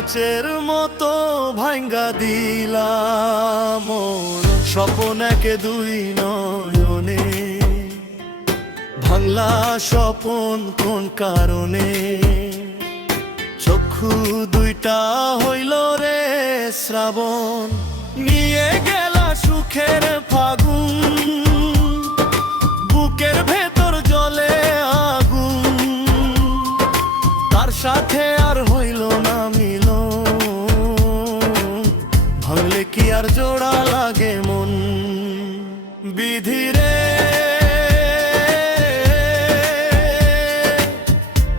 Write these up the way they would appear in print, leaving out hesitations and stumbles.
কাচের মতো ভাঙ্গা দিলাম মন, স্বপন একে দুই নয়নে। ভাঙলা স্বপন কোন কারণে, চক্ষু দুইটা হইল রে শ্রাবণ। নিয়ে গেলা সুখের ফাগুন, বুকের ভেতর জ্বলে আগুন। তার সাথে আর হইল না মিলন, ভাঙলে কি আর জোড়া লাগে মন। বিধিরে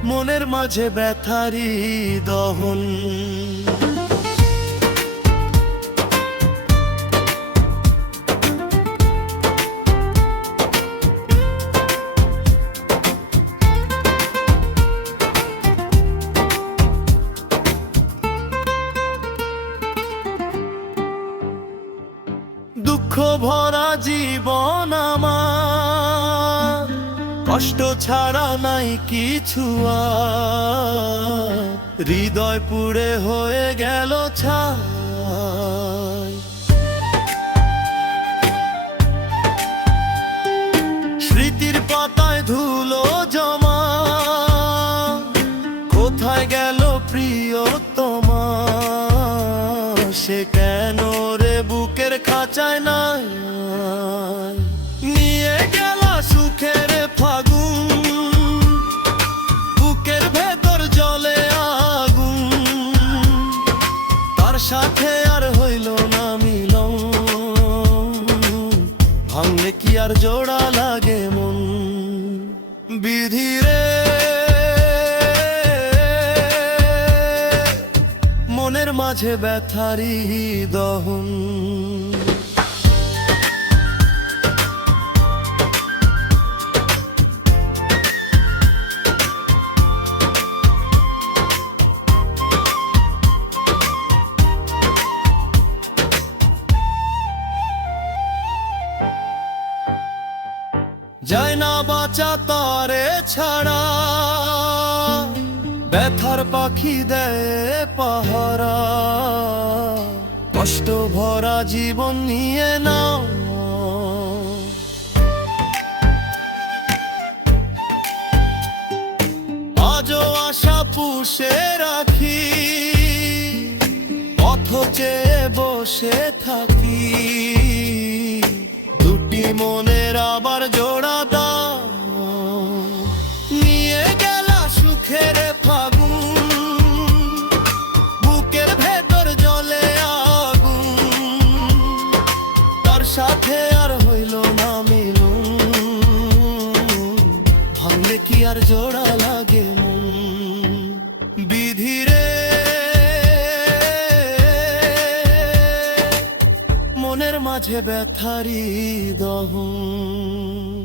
মনের মাঝে ব্যথারি দহন। দুঃখ ভরা জীবন আমার, কষ্ট ছাড়া নাই কিছু আর। হৃদয় পুড়ে হয়ে গেল ছাই, স্মৃতির পাতায় ধুলো জমা। কোথায় গেল প্রিয়তমা, সে কেন রে বুকের খাঁচায় নাই। নিয়ে গেল সুখের ফাগুন, বুকের ভেতর জ্বলে আগুন। তার সাথে আর হইল না মিলন, ভাঙলে কি আর জোড়া লাগে মন। বিধিরে মনের মাঝে ব্যথারি দহন। যায় না বাঁচা তারে ছাড়া, ব্যথার পাখি দেয় পাহারা। কষ্ট ভরা জীবন নিয়ে নাও, আজও আশা পুষে রাখি। পথ চেয়ে বসে থাকি, দুটি মনের আবার জোড়া দাও। নিয়ে গেলা সুখের ফাগুন, বুকের ভেতর জ্বলে আগুন। তার সাথে আর হইল না মিলন, ভাঙলে কি আর জোড়া লাগে মন। বিধিরে মনের মাঝে ব্যথারি দহন।